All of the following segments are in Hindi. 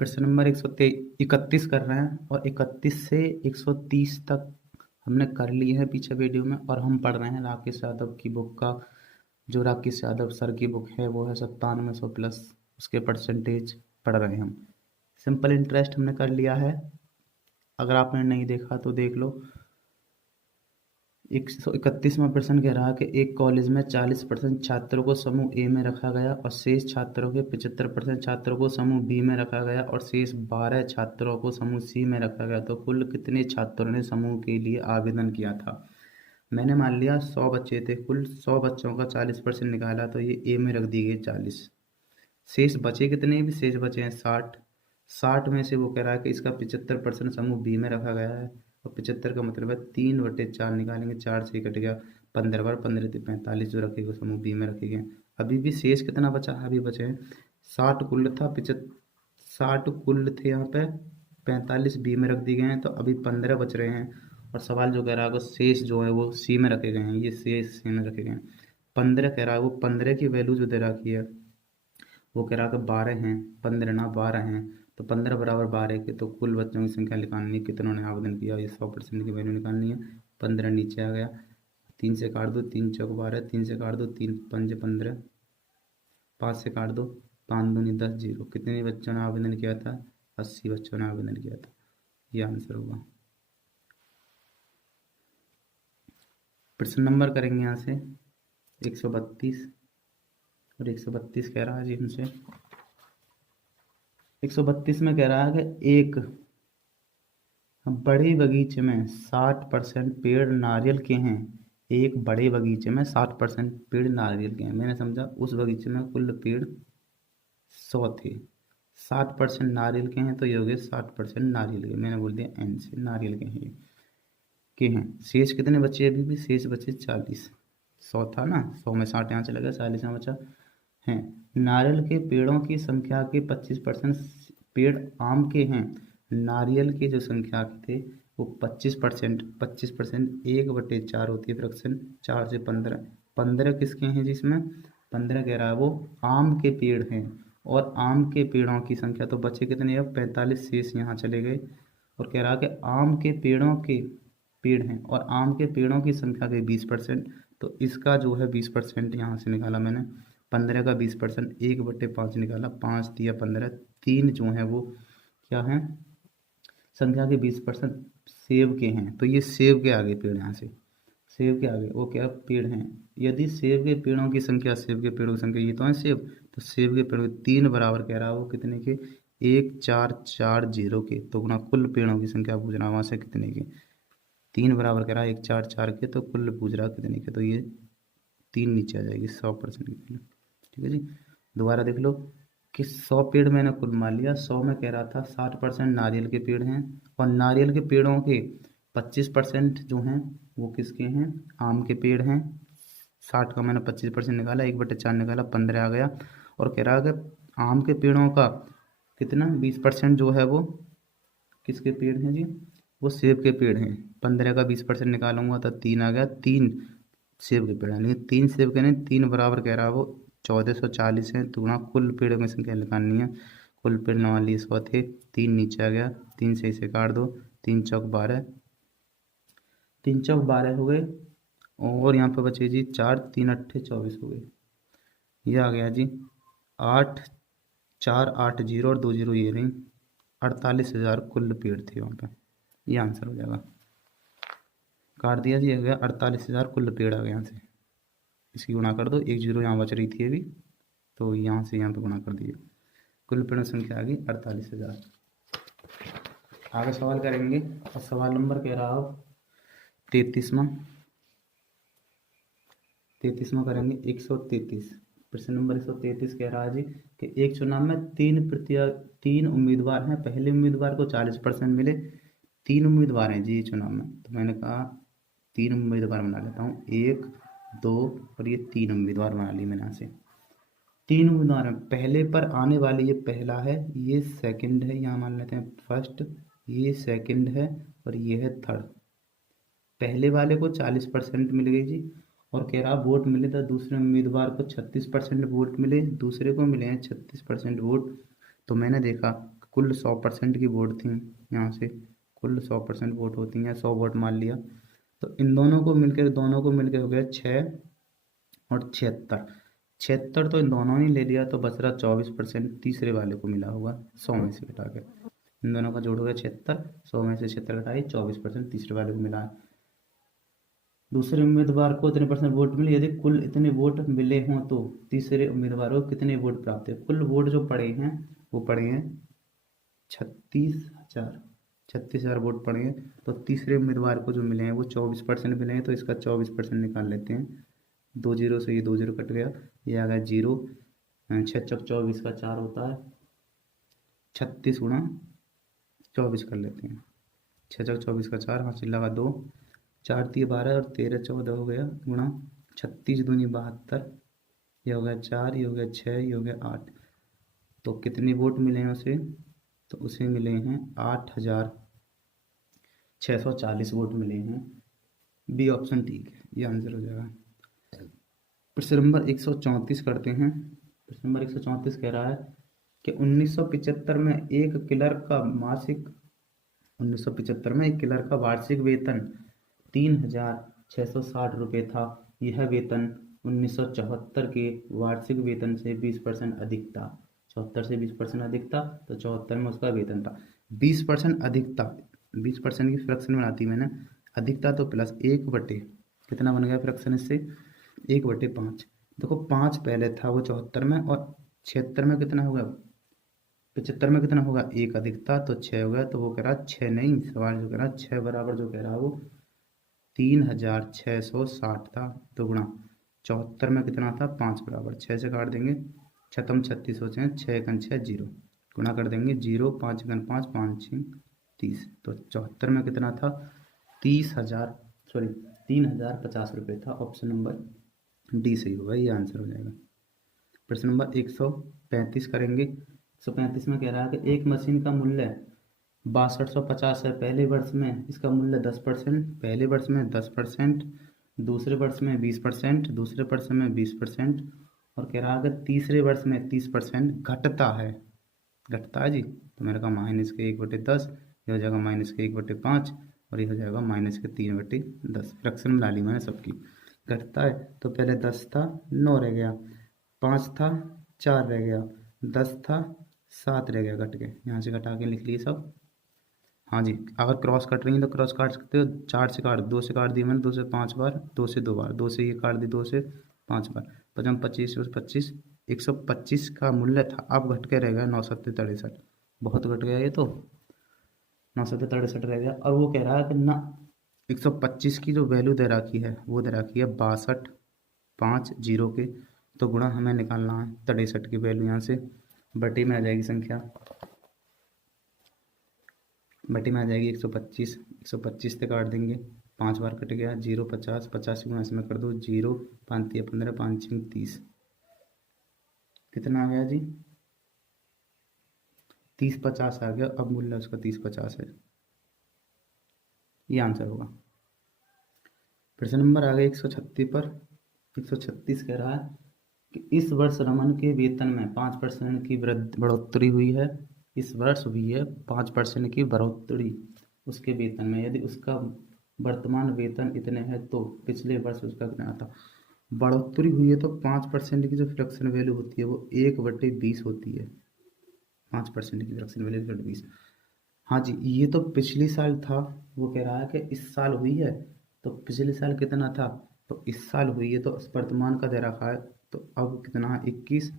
प्रश्न नंबर 131 कर रहे हैं और 31 से 130 तक हमने कर लिए हैं पीछे वीडियो में। और हम पढ़ रहे हैं राकेश यादव की बुक का, जो राकेश यादव सर की बुक है वो है 9700 प्लस, उसके परसेंटेज पढ़ रहे हैं हम। सिंपल इंटरेस्ट हमने कर लिया है, अगर आपने नहीं देखा तो देख लो। 131वां प्रश्न कह रहा है कि एक कॉलेज में 40% छात्रों को समूह ए में रखा गया और शेष छात्रों के 75% छात्रों को समूह बी में रखा गया और शेष 12 छात्रों को समूह सी में रखा गया, तो कुल कितने छात्रों ने समूह के लिए आवेदन किया था। मैंने मान लिया 100 बच्चे थे, कुल 100 बच्चों का 40% निकाला, तो ये ए में रख दी गई 40। शेष बचे कितने, भी शेष बचे हैं 60। 60 में से वो कह रहा है कि इसका 75% समूह बी में रखा गया है, और 75 का मतलब है 3/4 निकालेंगे, 4 से कट गया 15 बार 15 से 45 जो रखेगा समूह बी में रखे गए। अभी भी शेष कितना बचा, अभी बचे हैं 60 कुल था, 60 कुल थे यहाँ पे, 45 बी में रख दिए गए हैं, तो अभी 15 बच रहे हैं। और सवाल जो कह रहा है वो शेष जो है वो सी में रखे गए हैं, ये शेष सी में रखे गए हैं। 15 कह रहा है, वो 15 की वैल्यू जो दे रखी है वो कह रहा है कि 12 हैं, 15 ना 12 हैं, तो 15 बराबर 12 के, तो कुल बच्चों की संख्या निकालनी है, कितनों ने आवेदन किया, ये 100% की वैल्यू निकालनी है। 15 नीचे आ गया, 3 से काट दो, 3 चौक 12, 3 से काट दो, 3 पंजे 15, 5 से काट दो, 5 दूनी 10, 0। कितने बच्चों ने आवेदन किया था, 80 बच्चों ने आवेदन किया था, ये आंसर होगा। प्रश्न नंबर करेंगे यहाँ से 132, और 132 कह रहा है जी हमसे, 132 में कह रहा है कि एक बड़े बगीचे में 60% पेड़ नारियल के हैं। एक बड़े बगीचे में 60% पेड़ नारियल के हैं। मैंने समझा उस बगीचे में कुल पेड़ 100 थे, 60% नारियल के हैं, तो ये हो गए 60% नारियल के। मैंने बोल दिया एन से, नारियल के हैं, के हैं। शेष कितने बचे, अभी भी शेष बचे 40। 100 था ना, 100 में 60 यहाँ चला गया, 40 यहाँ बचा है। नारियल के पेड़ों की संख्या के 25% पेड़ आम के हैं। नारियल की जो संख्या थे वो 25%, 25% 1/4 होती है फ्रैक्शन, 4 से 15, 15 किसके हैं जिसमें, 15 कह रहा है वो आम के पेड़ हैं। और आम के पेड़ों की संख्या तो बचे कितने, अब 45 शेष यहाँ चले गए। और कह रहा है कि आम के पेड़ों के पेड़ हैं और आम के पेड़ों की संख्या के 20%, तो इसका जो है 20% यहाँ से निकाला मैंने। 15 का 20%, 1/5 निकाला, 5 दिया 15, 3 जो है वो क्या है, संख्या के 20% सेब के हैं, तो ये सेब के आगे पेड़, यहाँ से सेब के आगे वो क्या पेड़ हैं। यदि सेब के पेड़ों की संख्या, सेब के पेड़ों की संख्या ये तो है सेब, तो सेब के पेड़ों के 3 बराबर कह रहा है वो कितने के, 1440 के, तो गुना कुल पेड़ों की संख्या पूछ रहा है वहाँ से कितने के, 3 बराबर कह रहा है 144 के, तो कुल पूछ रहा है कितने के, तो ये 3 नीचे आ जाएगी 100% की वैल्यू। ठीक है जी, दोबारा देख लो कि 100 पेड़ मैंने कुल मान लिया, 100 में कह रहा था 60% नारियल के पेड़ हैं, और नारियल के पेड़ों के 25% जो हैं वो किसके हैं, आम के पेड़ हैं। 60 का मैंने 25% निकाला, 1/4 निकाला, 15 आ गया। और कह रहा है कि आम के पेड़ों का कितना 20% जो है वो किसके पेड़ हैं जी, वो सेब के पेड़ हैं। 15 का 20% निकालूंगा तो 3 आ गया, 3 सेब के पेड़ हैं, लेकिन 3 सेब के नहीं, 3 बराबर कह रहा है वो 1440 है, तो गुणा कुल पेड़ों की संख्या निकालनी है। कुल पेड़ मान ली 100 थे, 3 नीचे आ गया, 3 से इसे काट दो, 3 चौक 12, 3 चौक 12 हो गए, और यहाँ पे बचे जी 4, 3 अट्ठे 24 हो गए। ये आ गया जी 8, 4 8 0 और 2 0 ये नहीं, 48,000 कुल पेड़ थे वहाँ पे, ये आंसर हो जाएगा। काट दिया जी, हो गया 48,000 कुल पेड़ आ गया यहाँ से, इसकी गुणा कर दो, 1 0 यहाँ बच रही थी अभी, तो यहाँ से यहाँ पे गुणा कर दिया, कुल पेड़ संख्या आ गई 48,000। आगे सवाल करेंगे, और सवाल नंबर कह रहा हो 33वां, 33वां करेंगे 133। प्रश्न नंबर 133 कह रहा है जी कि एक चुनाव में 3 उम्मीदवार हैं, पहले उम्मीदवार को 40% मिले, 3 उम्मीदवार हैं जी ये चुनाव में, तो मैंने कहा 3 उम्मीदवार बना लेता हूँ, 1 2 और ये 3 उम्मीदवार बना लिए मैंने यहाँ से। 3 उम्मीदवार हैं, पहले पर आने वाले ये पहला है, ये सेकंड है, यहाँ मान लेते हैं फर्स्ट, ये सेकंड है, और ये है थर्ड। पहले वाले को 40% मिल गई जी, और कह रहा वोट मिले तो दूसरे उम्मीदवार को 36% वोट मिले, दूसरे को मिले हैं 36% वोट। तो मैंने देखा कुल 100% की वोट थी, यहाँ से कुल 100% वोट होती हैं, 100 वोट मान लिया, तो इन दोनों को मिलकर हो गया 6 और 76। 76 तो इन दोनों ने ले लिया, तो बच रहा 24% तीसरे वाले को मिला होगा 100 में से घटा के। इन दोनों का जोड़ हो गया 76, 100 में से 76 घटाई, 24% तीसरे वाले को मिला है। दूसरे उम्मीदवार को इतने परसेंट वोट मिले, यदि कुल इतने वोट मिले हों तो तीसरे उम्मीदवार को कितने वोट प्राप्त है। कुल वोट जो पड़े हैं वो पड़े हैं 36,000, 36,000 वोट पड़े हैं, तो तीसरे उम्मीदवार को जो मिले हैं वो 24% मिले हैं, तो इसका 24% निकाल लेते हैं। 2 जीरो से ये 2 जीरो कट गया, ये आ गया 0। 6 चौक 24 का 4 होता है, 36 गुणा 24 कर लेते हैं। 6 चौक 24 का 4, हाँ चिल्ला का 2, 4 3 12 और 13 14 हो गया, गुणा 36 दूनी 72, ये हो गया 4, ये हो गया 6, ये हो गया 8। तो कितने वोट मिले हैं उसे, तो उसे मिले हैं 8,640 वोट मिले हैं। बी ऑप्शन ठीक है, ये आंसर हो जाएगा। प्रश्न नंबर 134 करते हैं। प्रश्न नंबर 134 कह रहा है कि 1975 में एक क्लर्क का वार्षिक वेतन 3,660 रुपये था। यह वेतन 1974 के वार्षिक वेतन से 20% अधिक था। 74 से 20% अधिक था, तो 74 में उसका वेतन था 20% अधिक था। 20% की फ्रैक्शन बनाती मैंने, अधिक था तो प्लस 1/, कितना बन गया फ्रैक्शन इससे, 1/5। देखो 5 पहले था वो 74 में, और 76 में कितना होगा, 75 में कितना होगा, 1 अधिक था तो 6 हो गया। तो वो कह रहा 6 नहीं, सवाल जो कह रहा 6 बराबर जो कह रहा वो 3,660 था। तो गुणा 74 में कितना था, 5 बराबर 6 से काट देंगे, 6 36 होते हैं, 6 1 6 0, गुणा कर देंगे 0 5 1 5 5 6 30। तो 74 में कितना था, 3,050 रुपये था। ऑप्शन नंबर डी सही होगा, ये आंसर हो जाएगा। प्रश्न नंबर 135 करेंगे। 135 में कह रहा है कि एक मशीन का मूल्य 6250 है। पहले वर्ष में इसका मूल्य 10%, पहले वर्ष में 10%, दूसरे वर्ष में 20%, दूसरे वर्ष में 20%, और कह रहा है कि तीसरे वर्ष में 30% घटता है। घटता है जी, तो मेरे कहा -1/10, ये हो जाएगा -1/5, और ये हो जाएगा -3/10। फ्रैक्शन मिला ली मैंने सबकी। घटता है तो पहले 10 था, 9 रह गया, 5 था, 4 रह गया, 10 था, 7 रह गया, घट गए। यहाँ से घटा के लिख लिए सब। हाँ जी, अगर क्रॉस कट रही है तो क्रॉस काट सकते हो। 4 से काट, 2 से काट दी मैंने, 2 से 5 बार, 2 से 2 बार, 2 से ये काट दी, 2 से 5 बार, 5 25 25, 125 का मूल्य था, अब घट के रह गया 9,763। बहुत घट गया ये तो, 9,763 रह गया। और वो कह रहा है कि ना 125 की जो वैल्यू दे रखी है वो दे रखी है 62,5 के, तो गुणा हमें निकालना है 63 की वैल्यू, यहाँ से बटे में आ जाएगी संख्या, बटे में आ जाएगी 125, 125 से काट देंगे, 5 बार कट गया, 0 50, 50 गुणा इसमें कर दो, 0 5 3 15, 5 6 30, कितना आ गया जी, 3050 आ गया। अब मूल्य उसका 3050 है, ये आंसर होगा। प्रश्न नंबर आ गया 136 पर। 136 कह रहा है कि इस वर्ष रमन के वेतन में 5% की बढ़ोतरी हुई है। इस वर्ष हुई है 5% की बढ़ोतरी उसके वेतन में। यदि उसका वर्तमान वेतन इतने है तो पिछले वर्ष उसका कितना था। बढ़ोतरी हुई है तो 5% की जो फ्रैक्शन वैल्यू होती है वो 1/20 होती है। 5% की फ्रैक्शन वैल्यू 1/20। हाँ जी, ये तो पिछले साल था। वो कह रहा है कि इस साल हुई है, तो पिछले साल कितना था, तो इस साल हुई है, तो वर्तमान का दे रखा है, तो अब कितना है 21,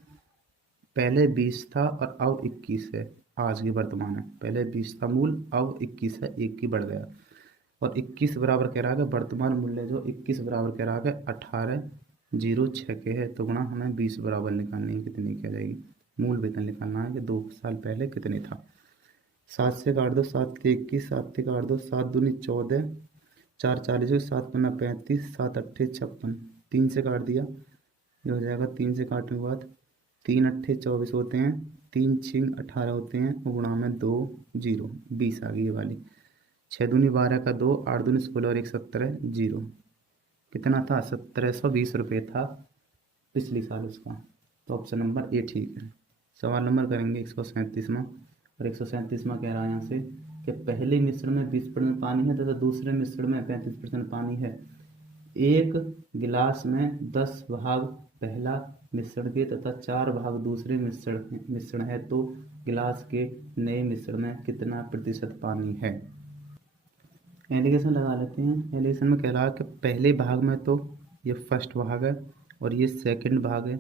पहले 20 था और अब 21 है। आज की वर्तमान है, पहले 20 था मूल, अब 21 है, एक की बढ़ गया। और 21 बराबर कह रहा है वर्तमान मूल्य जो 21 बराबर कह रहा है 18,006 के है, तो गुणा हमें 20 बराबर निकालनी है, कितनी की आ जाएगी, मूल वेतन निकालना है कि 2 साल पहले कितने था। 7 से काट दो, 7 के 21, 7 से काट दो, 7 दूनी 14, 4 40, 7 पन्ना 35, 7 अट्ठे 56, 3 से काट दिया, ये हो जाएगा 3 से काटने के बाद 3 अट्ठे 24 होते हैं, 3 6 18 होते हैं, गुणा में 2 0, 20 आ गई ये वाली। 6 दूनी 12 का 2, 8 दूनी 16 और 1 17 0, कितना था 1,720 रुपये था पिछले साल उसका। तो ऑप्शन नंबर ए ठीक है। सवाल नंबर करेंगे 137 में। और 137वां कह रहा है यहाँ से कि पहले मिश्रण में 20% पानी है तथा दूसरे मिश्रण में 35% पानी है। एक गिलास में 10 भाग पहला मिश्रण के तथा 4 भाग दूसरे मिश्रण है तो गिलास के नए मिश्रण में कितना प्रतिशत पानी है। एलिगेशन लगा लेते हैं। एलिगेशन में कह रहा है कि पहले भाग में तो ये फर्स्ट भाग है और ये सेकंड भाग है।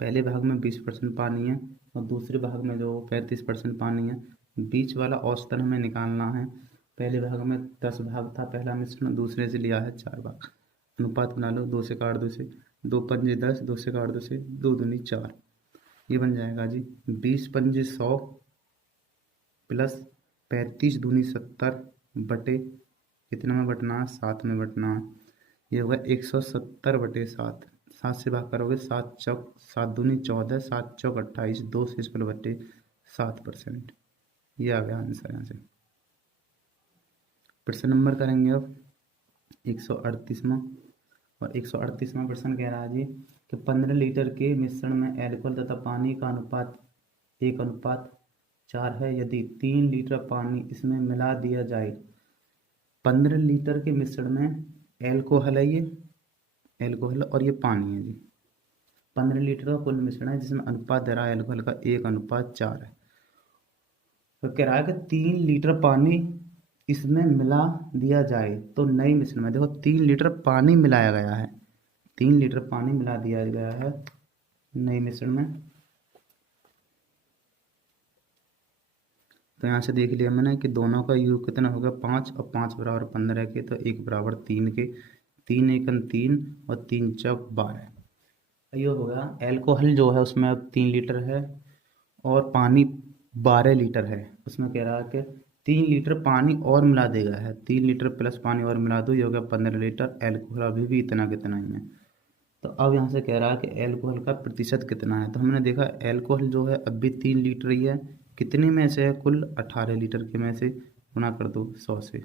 पहले भाग में 20% पानी है और दूसरे भाग में जो 35% पानी है। बीच वाला औसतन हमें निकालना है। पहले भाग में 10 भाग था पहला मिश्रण, दूसरे से लिया है 4 भाग। अनुपात बना लो, 2 से काट दो इसे, 2 पंजे 10, 2 से काट दो इसे, 2 दूनी 4। ये बन जाएगा जी 20 पंजे 100 प्लस 35 दूनी 70 बटे कितने में बटना है, 7 में बटना है। ये होगा 170 बटे 7। 7 से भाग करोगे 7 चौक 7 दूनी 14, 7 चौक 28, 2 से इसमें बटे 7%। ये आ गया आंसर यहाँ से। प्रश्न नंबर करेंगे अब 138वां। और 138वां प्रश्न कह रहा है जी कि 15 लीटर के मिश्रण में एल्कोहल तथा पानी का अनुपात 1:4 है। यदि 3 लीटर पानी इसमें मिला दिया जाए। 15 लीटर के मिश्रण में एल्कोहल है, ये एल्कोहल और ये पानी है जी। 15 लीटर का कुल मिश्रण है जिसमें अनुपात दे रहा है एल्कोहल का 1:4 है। तो कह रहा है कि 3 लीटर पानी इसमें मिला दिया जाए तो नई मिश्रण में, देखो 3 लीटर पानी मिलाया गया है, 3 लीटर पानी मिला दिया गया है नई मिश्रण में। तो यहाँ से देख लिया मैंने कि दोनों का योग कितना होगा 5 और 5 बराबर 15 के, तो 1 बराबर 3 के, 3 एकन 3 और 3 चौक 12। ये हो गया। एल्कोहल जो है उसमें अब 3 लीटर है और पानी 12 लीटर है। उसमें कह रहा है कि 3 लीटर पानी और मिला देगा है, 3 लीटर प्लस पानी और मिला दो, ये हो गया 15 लीटर। एल्कोहल अभी भी इतना कितना ही है। तो अब यहाँ से कह रहा है कि एल्कोहल का प्रतिशत कितना है। तो हमने देखा एल्कोहल जो है अब भी 3 लीटर ही है। कितने में से है, कुल 18 लीटर के में से गुना कर दो 100 से,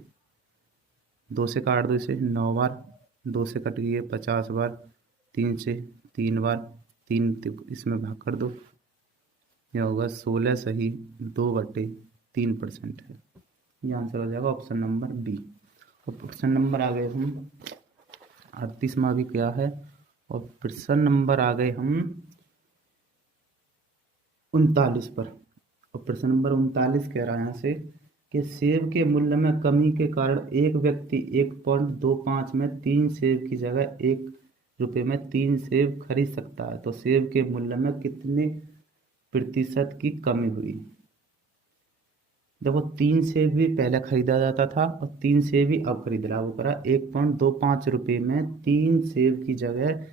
2 से काट दो इसे 9 बार, 2 से कट गई 50 बार, 3 से 3 बार, 3 इसमें भाग कर दो, यह होगा 16 सही 2/3% है। ये आंसर हो जाएगा ऑप्शन नंबर बी। और प्रश्न नंबर आ गए हम 38वां भी क्या है, और प्रश्न नंबर आ गए हम 39 पर। और प्रश्न नंबर 39 कह रहा है यहाँ से कि सेब के मूल्य में कमी के कारण एक व्यक्ति 1.25 में 3 सेब की जगह 1 रुपये में 3 सेब खरीद सकता है। तो सेब के मूल्य में कितने प्रतिशत की कमी हुई। देखो 3 सेब भी पहले खरीदा जाता था और 3 सेब भी अब खरीद रहा, वो करा 1.25 रुपये में 3 सेब की जगह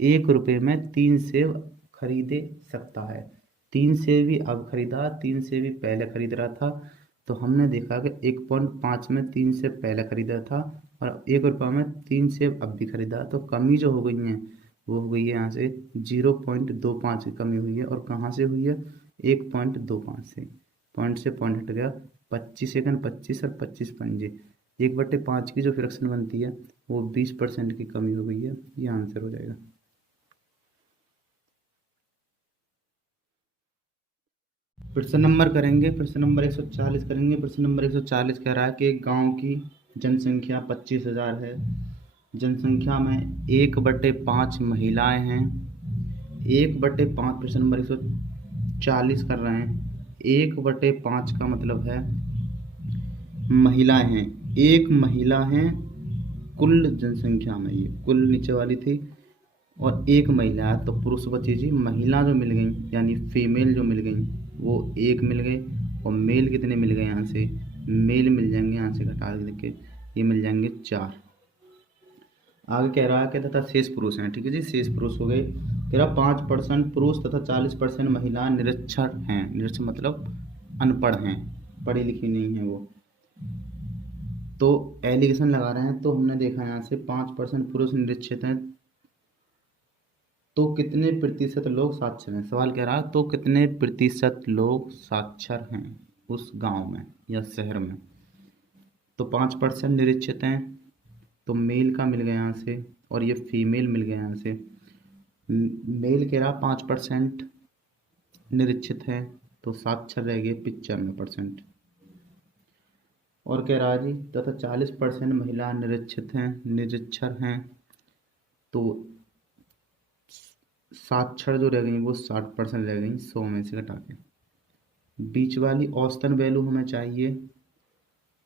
1 रुपये में 3 सेब खरीदे सकता है। 3 सेब भी अब खरीदा, 3 सेब भी पहले खरीद रहा था। तो हमने देखा कि 1.5 में 3 सेब पहले खरीदा था और 1 रुपये में 3 सेब अब भी खरीदा। तो कमी जो हो गई है वो हो गई है यहाँ से 0.25 की कमी हुई है। और कहाँ से हुई है, 1.25 से। पॉइंट से पॉइंट हट गया, 25 सेकंड 25 और 25 पंजे 1/5 की जो फ्रैक्शन बनती है वो 20% की कमी हो गई है। ये आंसर हो जाएगा। प्रश्न नंबर करेंगे, प्रश्न नंबर 140 करेंगे। प्रश्न नंबर 140 कह रहा है कि एक गांव की जनसंख्या 25,000 है। जनसंख्या में 1/5 महिलाएं हैं। 1/5 प्रश्न नंबर 140 कर रहे हैं। 1/5 का मतलब है महिलाएं हैं, एक महिला है कुल जनसंख्या में, ये कुल नीचे वाली थी और एक महिला है। तो पुरुष बची जी, महिला जो मिल गई यानी फीमेल जो मिल गई वो 1 मिल गई। और मेल कितने मिल गए, यहाँ से मेल मिल जाएंगे, यहाँ से घटा के ये मिल जाएंगे 4। आगे कह रहा है कि तथा शेष पुरुष हैं, ठीक है जी, शेष पुरुष हो गए। कह रहा 5% पुरुष तथा 40% महिला निरक्षर हैं। निरक्षर मतलब अनपढ़ हैं, पढ़ी लिखी नहीं है वो। तो एलिगेशन लगा रहे हैं। तो हमने देखा यहाँ से 5% पुरुष निरक्षित हैं, तो कितने प्रतिशत लोग साक्षर हैं। सवाल कह रहा है तो कितने प्रतिशत लोग साक्षर हैं उस गांव में या शहर में। तो 5% निरक्षित हैं, तो मेल का मिल गया यहाँ से और ये फीमेल मिल गया यहाँ से। मेल कह रहा 5% निरक्षित है तो साक्षर रह गए 95%। और कह रहा है जी तथा 40% महिला निरक्षर हैं, तो साक्षर जो रह गई वो 60% रह गई 100 में से घटा के। बीच वाली औसतन वैल्यू हमें चाहिए,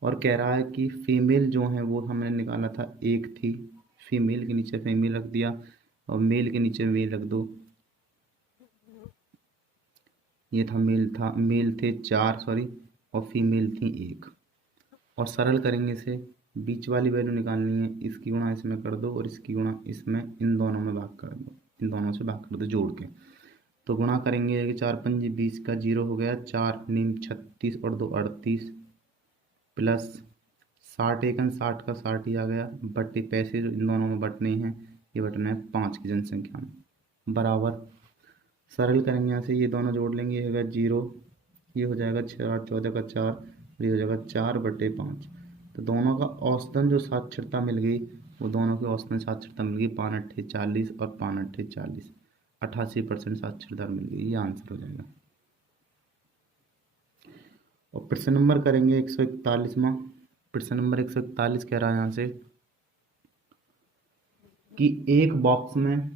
और कह रहा है कि फीमेल जो है वो हमने निकाला था 1 थी, फीमेल के नीचे फीमेल रख दिया और मेल के नीचे मेल रख दो। ये था मेल थे 4 सॉरी, और फीमेल थी 1। और सरल करेंगे इसे, बीच वाली वैल्यू निकालनी है, इसकी गुणा इसमें कर दो और इसकी गुणा इसमें, इन दोनों में भाग कर दो, इन दोनों से भाग कर दो जोड़ के। तो गुणा करेंगे कि 4 पंजे 20 का 0 हो गया, 4 नीम 36 और 2 38, प्लस 60 एकन 60 का 60 ही आ गया, बटे पैसे जो इन दोनों में बटने हैं, ये बटना है 5 की जनसंख्या में, बराबर। सरल करेंगे यहाँ से, ये दोनों जोड़ लेंगे, ये होगा 0, ये हो जाएगा 6 8 14 का 4, ये हो जाएगा 4/5। तो दोनों का औसतन जो साक्षरता मिल गई, वो दोनों की औसतन साक्षरता मिल गई 5 8 40 और 5 8 40, 88% साक्षरता मिल गई। ये आंसर हो जाएगा। और प्रश्न नंबर करेंगे 141वां। प्रश्न नंबर 141 कह रहा है यहाँ से कि एक बॉक्स में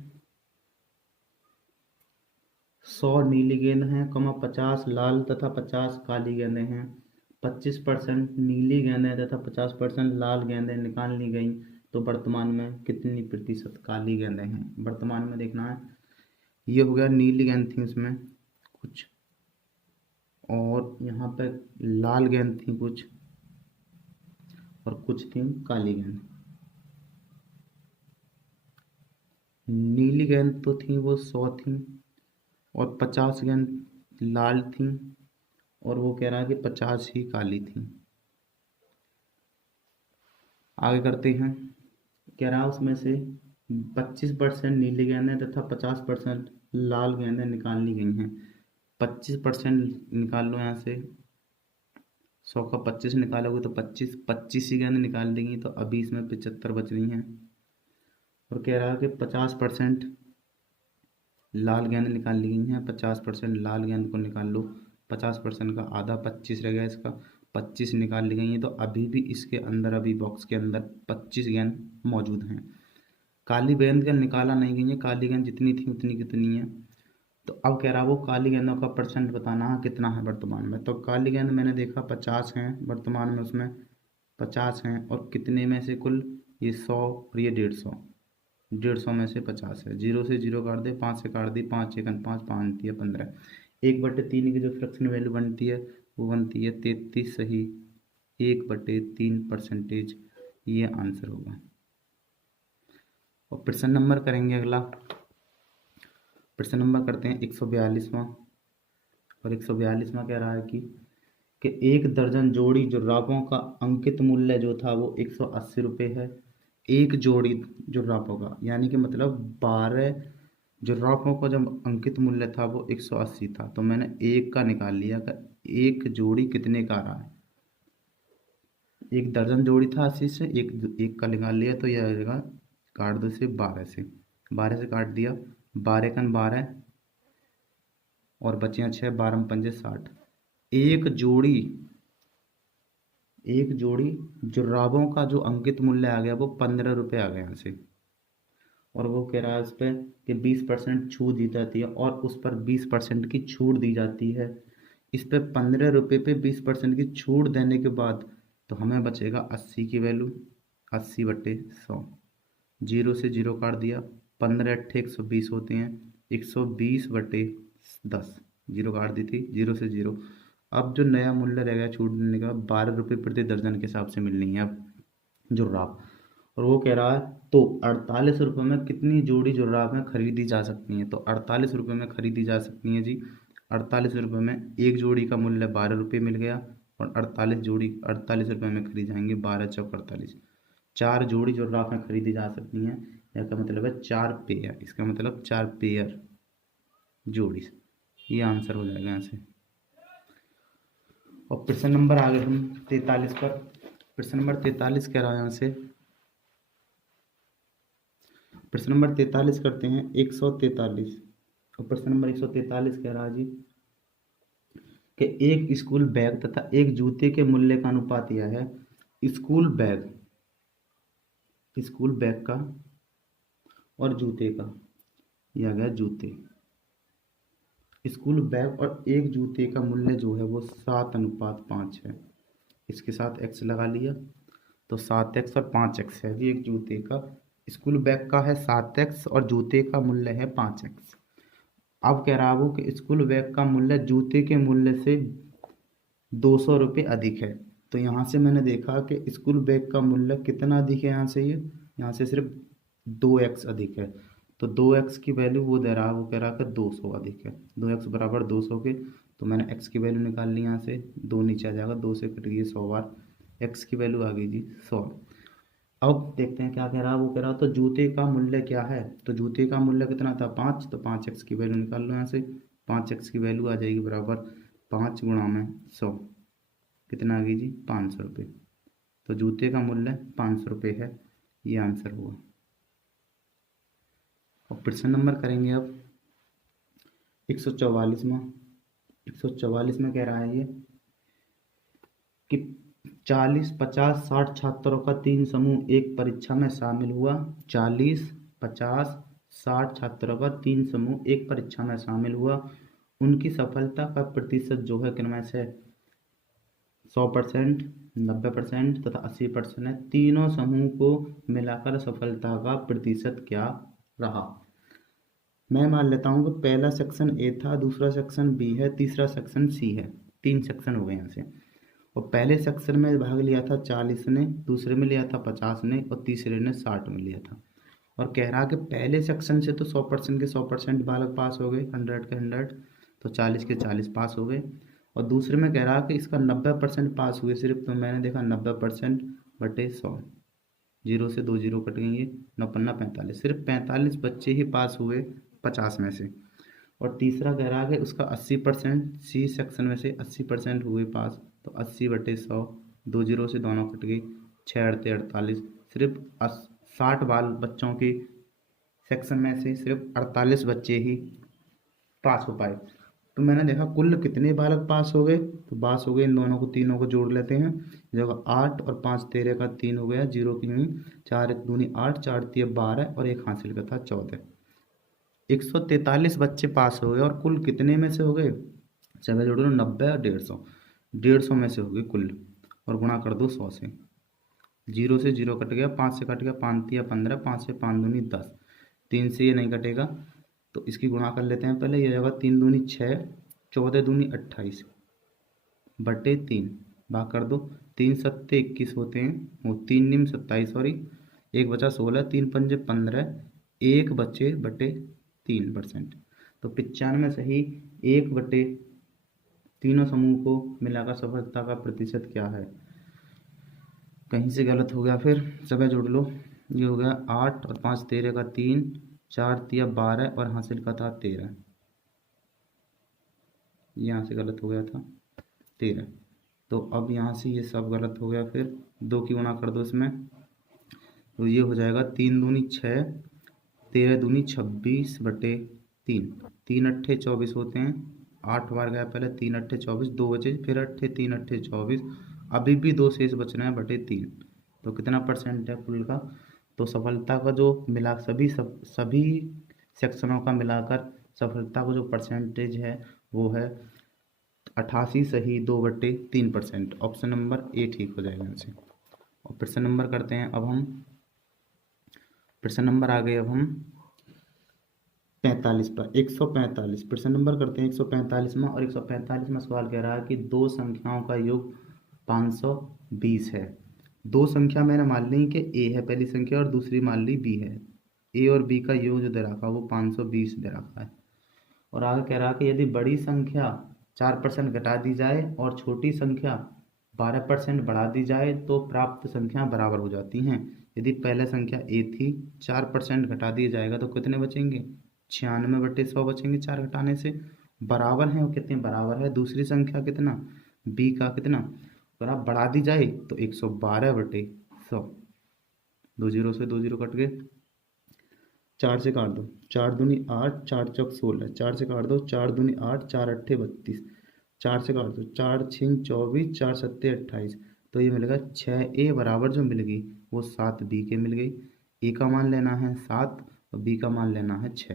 100 नीली गेंद हैं, 50 लाल तथा 50 काली गेंदें हैं। 25% नीली गेंदें तथा 50% लाल गेंदें निकाल ली गई, तो वर्तमान में कितनी प्रतिशत काली गेंदें हैं? वर्तमान में देखना है। ये हो गया नीली गेंद थी उसमें कुछ, और यहाँ पे लाल गेंद थी कुछ, और कुछ थी काली गेंद। नीली गेंद तो थी वो 100 थी, और 50 गेंद लाल थी, और वो कह रहा है कि 50 ही काली थी। आगे करते हैं। कह रहा है उसमें से 25% नीली गेंदें तथा 50% लाल गेंदें निकाल ली गई हैं। 25% निकाल लो यहाँ से, 100 का 25 निकालोगे तो 25 ही गेंद निकाल देंगी, तो अभी इसमें 75 बच रही हैं। और कह रहा है कि 50% लाल गेंद निकाल ली गई हैं, 50% लाल गेंद को निकाल लो, 50% का आधा 25 रह गया इसका, 25 निकाल ली गई हैं, तो अभी भी इसके अंदर, अभी बॉक्स के अंदर 25 गेंद मौजूद हैं। काली गेंद का निकाला नहीं गई है, काली गेंद जितनी थी उतनी कितनी है। तो अब कह रहा है वो काली गेंदों का परसेंट बताना है कितना है वर्तमान में। तो काली गेंद मैंने देखा 50 हैं वर्तमान में, उसमें 50 हैं, और कितने में से कुल, ये 100 और ये 150, 150 में से 50 है। 0 से 0 काट दे, 5 से काट दी, 5 एकन 5, 5 है 15, 1/3 की जो फ्रैक्शन वैल्यू बनती है वो बनती है 33, सही 1/3%। ये आंसर होगा। और प्रश्न नंबर करेंगे अगला। प्रश्न नंबर करते हैं 142वां। और 142वां कह रहा है कि 1 दर्जन जोड़ी जुर्राबों का अंकित मूल्य जो था वो 180 रुपये है। एक जोड़ी जुर्राबों का, यानी कि मतलब 12 जुर्राबों का जब अंकित मूल्य था वो 180 था, तो मैंने एक का निकाल लिया कि एक जोड़ी कितने का आ रहा है। 1 दर्जन जोड़ी था 80 से, एक का निकाल लिया, तो यह आ जाएगा, काट दो से 12 से काट दिया, 12 एकन 12 और बचे 6, 12 पंजे 60। एक जोड़ी जुर्राबों का जो अंकित मूल्य आ गया वो 15 रुपये आ गया यहाँ से। और वो कह रहा है उस पर कि 20% छूट दी जाती है, और उस पर 20% की छूट दी जाती है। इस पर 15 रुपये पे 20% की छूट देने के बाद तो हमें बचेगा 80 की वैल्यू, 80/100। 0 से 0 काट दिया, 15 8 120 होते हैं, 120/10, 0 काट दी थी, 0 से 0। अब जो नया मूल्य रहेगा छूट देने का, 12 रुपये प्रति दर्जन के हिसाब से मिलनी है अब जुर्राब। और वो कह रहा है तो 48 रुपये में कितनी जोड़ी जुर्राबें खरीदी जा सकती हैं? तो 48 रुपये में खरीदी जा सकती हैं जी। 48 रुपये में एक जोड़ी का मूल्य 12 रुपये मिल गया, और 48 रुपये में खरीदी जाएंगे, 12 चौक 48। 4 जोड़ी जुर्राबें खरीदी जा सकती हैं, इसका मतलब है 4 पेयर, इसका मतलब 4 पेयर जोड़ी। ये आंसर हो जाएगा यहाँ से। और प्रश्न नंबर आ गए हम 43 पर। प्रश्न नंबर 43 कह रहा है यहाँ से, प्रश्न नंबर 43 करते हैं 143। और प्रश्न नंबर 143 कह रहा है जी कि एक स्कूल बैग तथा एक जूते के मूल्य का अनुपात यह है। स्कूल बैग का और जूते का, यह गया जूते। स्कूल बैग और एक जूते का मूल्य जो है वो 7:5 है। इसके साथ x लगा लिया तो 7x और 5x है। ये एक जूते का, स्कूल बैग का है 7x और जूते का मूल्य है 5x। अब कह रहा हूँ कि स्कूल बैग का मूल्य जूते के मूल्य से 200 रुपये अधिक है। तो यहाँ से मैंने देखा कि स्कूल बैग का मूल्य कितना अधिक है, यहाँ से सिर्फ 2x अधिक है। तो 2x की वैल्यू वो दे रहा है, वो कह रहा है कि 200 अधिक है। 2x बराबर 200 के, तो मैंने x की वैल्यू निकाल ली, यहाँ से 2 नीचे आ जाएगा, 2 से कट गई 100 बार, x की वैल्यू आ गई जी 100। अब देखते हैं क्या कह रहा है। वो कह रहा तो जूते का मूल्य क्या है, तो जूते का मूल्य कितना था 5, तो 5x की वैल्यू निकाल लो यहाँ से। 5x की वैल्यू आ जाएगी बराबर 5 गुणा में 100, कितना आ गई जी 500 रुपये। तो जूते का मूल्य 500 रुपये है, ये आंसर हुआ। और प्रश्न नंबर करेंगे अब 144 में कह रहा है ये कि 40, 50, 60 छात्रों का 3 समूह एक परीक्षा में शामिल हुआ। 40, 50, 60 छात्रों का 3 समूह एक परीक्षा में शामिल हुआ। उनकी सफलता का प्रतिशत जो है किनमें से 100%, 90% तथा 80% है। तीनों समूह को मिलाकर सफलता का प्रतिशत क्या रहा। मैं मान लेता हूँ कि पहला सेक्शन ए था, दूसरा सेक्शन बी है, तीसरा सेक्शन सी है। 3 सेक्शन हो गए यहाँ से। और पहले सेक्शन में भाग लिया था 40 ने, दूसरे में लिया था 50 ने और तीसरे ने 60 में लिया था। और कह रहा कि पहले सेक्शन से तो 100% के 100% बालक पास हो गए, 100 के 100, तो 40 के 40 पास हो गए। और दूसरे में कह रहा कि इसका 90% पास हुए सिर्फ, तो मैंने देखा 90% बटे 100, 0 से 2 0 कट गई, 9×5=45, सिर्फ 45 बच्चे ही पास हुए 50 में से। और तीसरा कह रहा है कि उसका 80%, सी सेक्शन में से 80% हुए पास, तो 80/100, 2 0 से दोनों कट गई, 6×8=48, सिर्फ 60 बच्चों की सेक्शन में से सिर्फ 48 बच्चे ही पास हो पाए। तो मैंने देखा कुल कितने बालक पास हो गए, तो पास हो गए, इन दोनों को तीनों को जोड़ लेते हैं। जगह 8 और 5 13 का 3 हो गया, 0 की हुई, 4 1 दूनी 8, 4 3 12 और एक हासिल का था 14। 143 बच्चे पास हो गए और कुल कितने में से हो गए, सब जोड़ लो 90 और 150, 150 में से हो गए कुल। और गुणा कर दो 100 से, 0 से 0 कट गया, 5 से कट गया, 5 3 15, 5 से 5 दूनी 10, 3 से ये नहीं कटेगा, तो इसकी गुणा कर लेते हैं पहले। ये जगह 3 दूनी 6, 14 दूनी 28 बटे 3, भाग कर दो, 3 7 21 होते हैं, वो 3 निम 27, सॉरी, एक बचा 16, 3 पंजे 15, एक बचे बटे 3%। तो 95 से ही 1 बटे तीनों समूह को मिलाकर सफलता का प्रतिशत क्या है। कहीं से गलत हो गया, फिर सब जोड़ लो। ये हो गया 8 और 5 13 का 3, 4 3 12 और हासिल का था 13, यहाँ से गलत हो गया था 13। तो अब यहाँ से ये सब गलत हो गया, फिर 2 की गुणा कर दो इसमें, तो ये हो जाएगा 3 दूनी 6, 13 दूनी 26 बटे 3, 3 8 24 होते हैं, 8 बार गया पहले, 3 8 24, 2 बचे, फिर 8 3 8 24, अभी भी 2 शेष बचना है बटे 3। तो कितना परसेंट है कुल का, तो सफलता का जो मिला सभी सेक्शनों का मिलाकर सफलता का जो परसेंटेज है वो है 88 सही 2/3%। ऑप्शन नंबर ए ठीक हो जाएगा इनसे। और प्रश्न नंबर करते हैं अब हम, प्रश्न नंबर आ गए अब हम 45 पर, 145 प्रश्न नंबर करते हैं 145 में। और 145 में सवाल कह रहा है कि दो संख्याओं का योग 520 है। दो संख्या मैंने मान ली कि ए है पहली संख्या और दूसरी मान ली बी है। ए और बी का योग जो दे रखा है वो 520 दे रखा है। और आगे कह रहा है कि यदि बड़ी संख्या 4% घटा दी जाए और छोटी संख्या 12% बढ़ा दी जाए तो प्राप्त संख्या बराबर हो जाती हैं। यदि पहले संख्या ए थी, 4% घटा दिया जाएगा तो कितने बचेंगे, 96/100 बचेंगे 4 घटाने से। बराबर हैं, वो कितने बराबर है, दूसरी संख्या कितना, बी का कितना, अगर आप बढ़ा दी जाए तो 112/100, 2 0 से 2 0 कट गए, 4 से काट दो, 4 दूनी 8, 4 चौक 16, 4 से काट दो, 4 दूनी 8, 4 अट्ठे 32, 4 से काट दो, 4 6 24, 4 सत्ते 28, तो ये मिलेगा 6A बराबर जो मिल गई वो 7B के मिल गई। ए का मान लेना है 7 और बी का मान लेना है 6।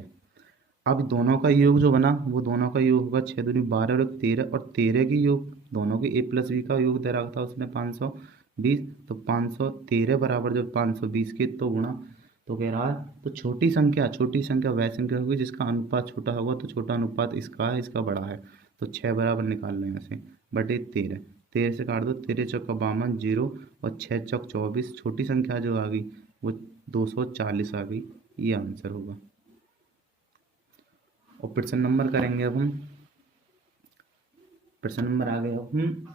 अब दोनों का योग जो बना वो दोनों का योग होगा 6 दूनी 12 और 13, और 13 की योग दोनों के a प्लस बी का योग दे रखा था उसने 520, तो 513 बराबर जब 520 के तो गुणा, तो कह रहा है तो छोटी संख्या वह संख्या होगी जिसका अनुपात छोटा होगा, तो छोटा अनुपात इसका है, इसका बड़ा है, तो 6 बराबर निकाल लो यहाँ से बटे 13, 13 से काट दो, 13 चौका 52 जीरो, और 6 चौक 24, छोटी संख्या जो आ गई वो 240 आ गई, ये आंसर होगा। और प्रश्न नंबर करेंगे अब हम, प्रश्न नंबर आ गया अब हम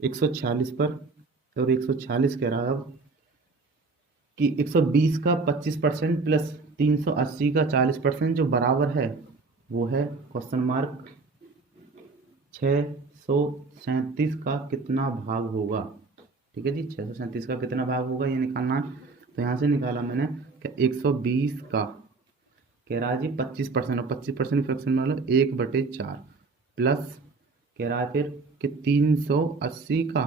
146 पर, और 146 कह रहा है अब कि 120 का 25% प्लस 380 का 40% जो बराबर है वो है क्वेश्चन मार्क 637 का कितना भाग होगा। ठीक है जी, 637 का कितना भाग होगा ये निकालना है। तो यहाँ से निकाला मैंने कि 120 का कह रहा है जी 25%, और 25% फ्रैक्शन मान लो 1/4 प्लस कह रहा है फिर कि 380 का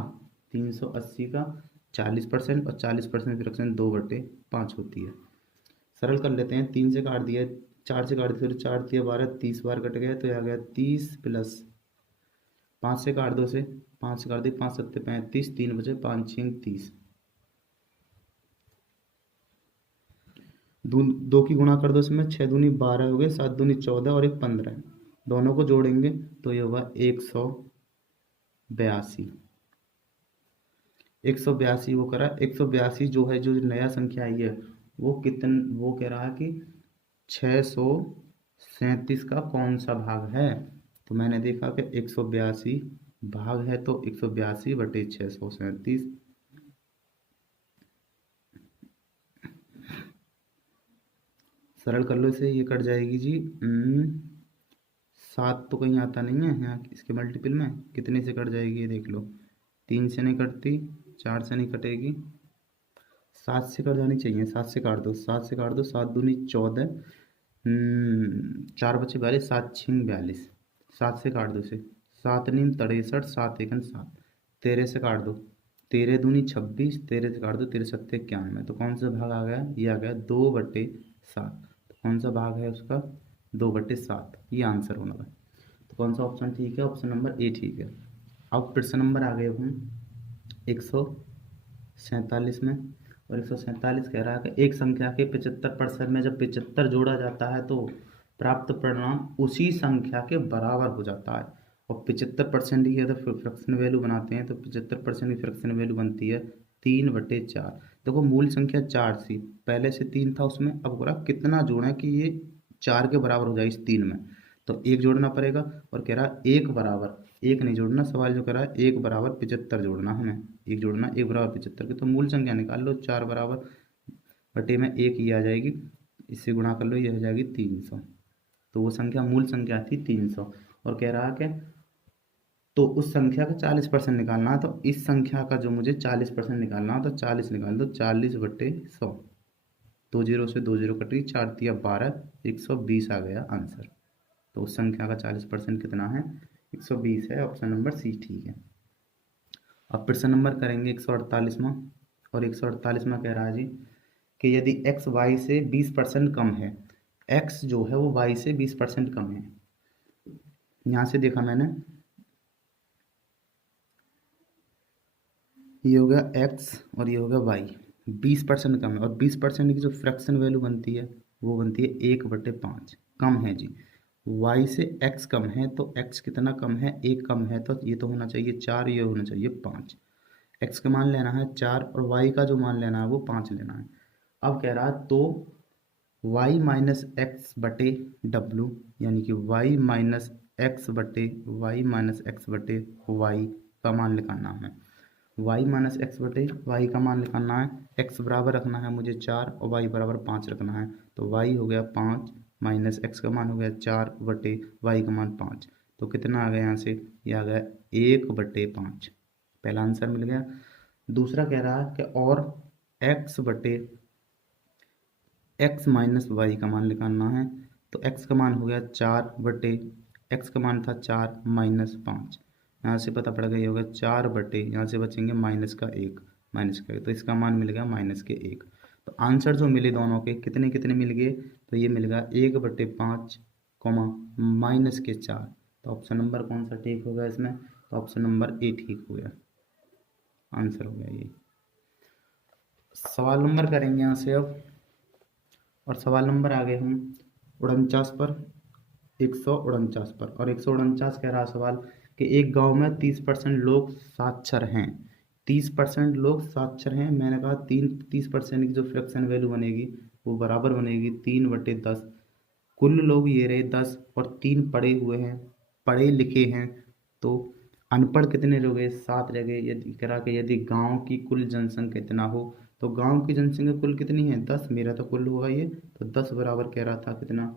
40%, और 40% फ्रैक्शन 2/5 होती है। सरल कर लेते हैं, 3 से काट दिया, 4 से काट दिया, फिर 4 दिया 12, 30 बार कट गया, तो आ गया 30 प्लस 5 से काट दो, से 5 से काट दी, 5 7 35, 3 बचे 5 6 30, दो की गुणा कर दो इसमें, 6 दूनी 12 हो गए, 7 दूनी 14 और 1 15, दोनों को जोड़ेंगे तो ये होगा 182। 182 वो करा, 182 जो है, जो नया संख्या आई है वो कह रहा है कि 637 का कौन सा भाग है। तो मैंने देखा कि 182 भाग है, तो 182/637, सरल कर लो इसे, ये कट जाएगी जी 7 तो कहीं आता नहीं है यहाँ इसके मल्टीपल में, कितने से कट जाएगी ये देख लो, 3 से नहीं कटती, 4 से नहीं कटेगी, 7 से कट जानी चाहिए, 7 से काट दो, 7 से काट दो, 7 दूनी 14, 4 बचे 42, 7 6 42, 7 से काट दो इसे, 7 नीम 63, 7 एकन 7, 13 से काट दो, 13 दूनी 26, 13 से काट दो, 13 सत्ते 91, तो कौन सा भाग आ गया, ये आ गया 2/7, तो कौन सा भाग है उसका 2/7, ये आंसर होना है। तो कौन सा ऑप्शन ठीक है, ऑप्शन नंबर ए ठीक है। अब प्रश्न नंबर आ गए अब हम 147 में, और 147 कह रहा है कि एक संख्या के 75% में जब 75 जोड़ा जाता है तो प्राप्त परिणाम उसी संख्या के बराबर हो जाता है, और 75% की अगर फ्रैक्शन वैल्यू बनाते हैं तो 75% की फ्रैक्शन वैल्यू बनती है 3/4। देखो मूल संख्या 4 थी, पहले से 3 था उसमें, अब बोला कितना जोड़ें कि ये 4 के बराबर हो जाए इस 3 में, तो 1 जोड़ना पड़ेगा, और कह रहा है 1 बराबर, 1 नहीं जोड़ना, सवाल जो कह रहा है 1 बराबर 75 जोड़ना हमें, 1 जोड़ना, 1 बराबर 75 के, तो मूल संख्या निकाल लो, 4 बराबर बटे में 1 ये आ जाएगी, इससे गुणा कर लो, ये हो जाएगी 300, तो वो संख्या मूल संख्या थी 300, और कह रहा है कि तो उस संख्या का 40% निकालना है, तो इस संख्या का जो मुझे 40% निकालना है, तो 40 निकाल दो, 40/100, 2 जीरो से 2 जीरो कटी, 4 तिया 12, 120 आ गया आंसर। तो उस संख्या का 40% कितना है, 120 है, ऑप्शन नंबर सी ठीक है। अब प्रश्न नंबर करेंगे 148वां, और 148वां कह रहा है जी कि यदि x y से 20% कम है, x जो है वो y से 20% कम है, यहाँ से देखा मैंने, ये हो गया x और ये हो गया y, 20% कम है, और 20% की जो फ्रैक्शन वैल्यू बनती है वो बनती है 1/5, कम है जी, y से x कम है, तो x कितना कम है, 1 कम है, तो ये तो होना चाहिए 4, ये होना चाहिए 5, x का मान लेना है 4 और y का जो मान लेना है वो 5 लेना है। अब कह रहा है तो y माइनस एक्स बटे डब्लू, यानी कि y माइनस एक्स बटे वाई का मान निकालना है, y माइनस एक्स बटे वाई का मान निकालना है, x बराबर रखना है मुझे 4 और y बराबर 5 रखना है, तो y हो गया 5 माइनस एक्स का मान हो गया 4 बटे वाई का मान 5, तो कितना आ गया यहाँ से, ये आ गया 1/5, पहला आंसर मिल गया। दूसरा कह रहा है कि और x माइनस वाई का मान निकालना है, तो x का मान हो गया 4/5, x का मान था 4 माइनस 5, यहाँ से पता पड़ गया ये होगा 4 बटे, यहाँ से बचेंगे माइनस का 1, तो इसका मान मिल गया माइनस के 1। तो आंसर जो मिले दोनों के कितने कितने मिल गए, तो ये मिल गया 1/5 कॉमा माइनस के 4। तो ऑप्शन नंबर कौन सा ठीक होगा इसमें, तो ऑप्शन नंबर ए ठीक हो गया, आंसर हो गया ये। सवाल नंबर करेंगे यहाँ से अब, और सवाल नंबर आ गए हम 49 पर, 149 पर। और 149 कह रहा सवाल कि एक गांव में 30% लोग साक्षर हैं, 30% लोग साक्षर हैं। मैंने कहा 30% की जो फ्रैक्शन वैल्यू बनेगी वो बराबर बनेगी 3/10। कुल लोग ये रहे 10 और 3 पढ़े हुए हैं, पढ़े लिखे हैं, तो अनपढ़ कितने लोग हैं, 7 रह गए। यदि करा कि यदि गांव की कुल जनसंख्या कितना हो, तो गांव की जनसंख्या कुल कितनी है 10, मेरा तो कुल होगा ये, तो 10 बराबर कह रहा था कितना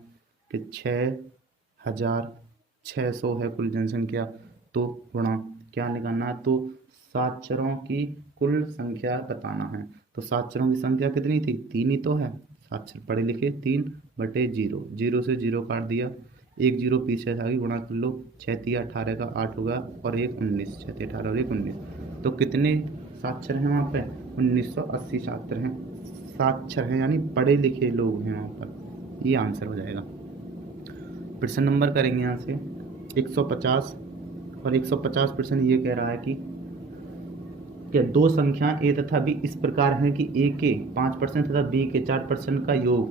कि 6,600 है कुल जनसंख्या। तो गुणा क्या निकालना है, तो साक्षरों की कुल संख्या बताना है। तो साक्षरों की संख्या कितनी थी, 3 ही तो है, साक्षर पढ़े लिखे 3/0, 0 से 0 काट दिया, 1 0 पीछे जाएगी, गुणा कर लो, 6 18 का 8 होगा और 1 19, 6 18 और 1 19। तो कितने साक्षर हैं वहाँ पे, 1980 छात्र हैं, साक्षर हैं यानी पढ़े लिखे लोग हैं वहाँ पर, ये आंसर हो जाएगा। प्रश्न नंबर करेंगे यहाँ से 150, और 150% ये कह रहा है कि दो संख्या ए तथा बी इस प्रकार है कि ए के 5% तथा बी के 4% का योग,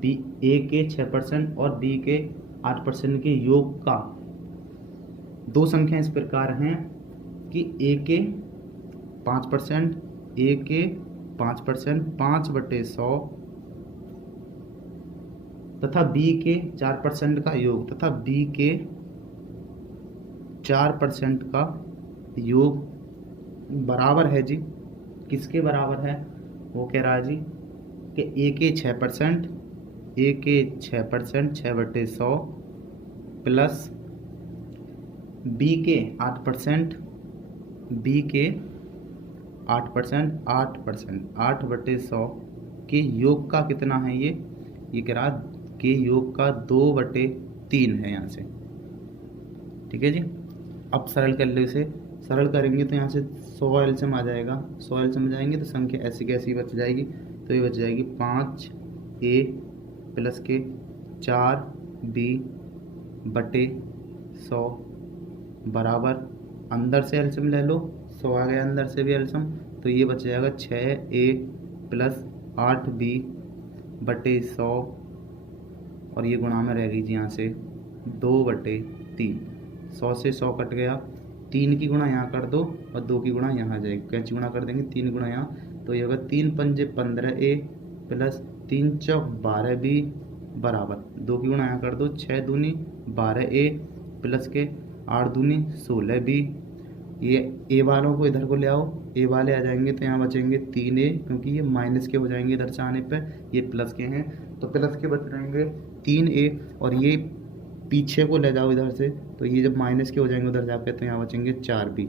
बी ए के 6% और बी के 8% के योग का, दो संख्या इस प्रकार हैं कि ए के 5%, ए के 5%, 5/100 तथा बी के 4% का योग, तथा बी के 4% का योग बराबर है जी, किसके बराबर है, वो कह रहा है जी कि ए के 6%, ए के 6%, 6/100 प्लस बी के 8%, बी के 8%, 8/100 के योग का कितना है ये कह रहा के योग का 2/3 है यहाँ से, ठीक है जी। अब सरल कर लो इसे, सरल करेंगे तो यहाँ से 100 एलसीएम आ जाएगा, 100 एलसीएम जाएंगे तो संख्या ऐसी कैसी बच जाएगी, तो ये बच जाएगी 5a प्लस के 4b/100 बराबर, अंदर से एलसीएम ले लो, 100 आ गया अंदर से भी एलसीएम, तो ये बच जाएगा 6a प्लस 8b/100, और ये गुणा में रह गई जी यहाँ से 2/3, 100 से 100 कट गया, 3 की गुणा यहाँ कर दो और 2 की गुणा यहाँ जाएगी, कैंची गुणा कर देंगे 3 गुणा यहाँ, तो ये होगा 3 पंजे 15a प्लस 3 चौक 12b बराबर, 2 की गुणा यहाँ कर दो, 6 दूनी 12a प्लस के 8 दूनी 16b। ये ए वालों को इधर को ले आओ, ए वाले आ जाएंगे तो यहाँ बचेंगे 3a, क्योंकि ये माइनस के हो जाएंगे इधर से आने पर, ये प्लस के हैं तो प्लस के बच जाएंगे 3a, और ये पीछे को ले जाओ इधर से, तो ये जब माइनस के हो जाएंगे उधर जाके, तो यहाँ बचेंगे 4b।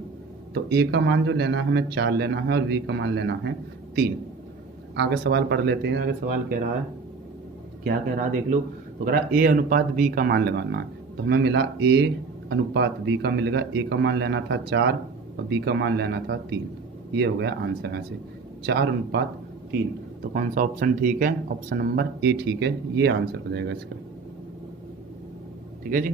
तो a का मान जो लेना है हमें 4 लेना है, और b का मान लेना है 3। आगे सवाल पढ़ लेते हैं। आगे सवाल कह रहा है, क्या कह रहा है देख लो, तो कह रहा है a अनुपात b का मान लगाना है, तो हमें मिला a अनुपात b का मिलेगा, a का मान लेना था 4 और b का मान लेना था 3, ये हो गया आंसर यहाँ से 4:3। तो कौन सा ऑप्शन ठीक है, ऑप्शन नंबर ए ठीक है, ये आंसर हो जाएगा इसका, ठीक है जी।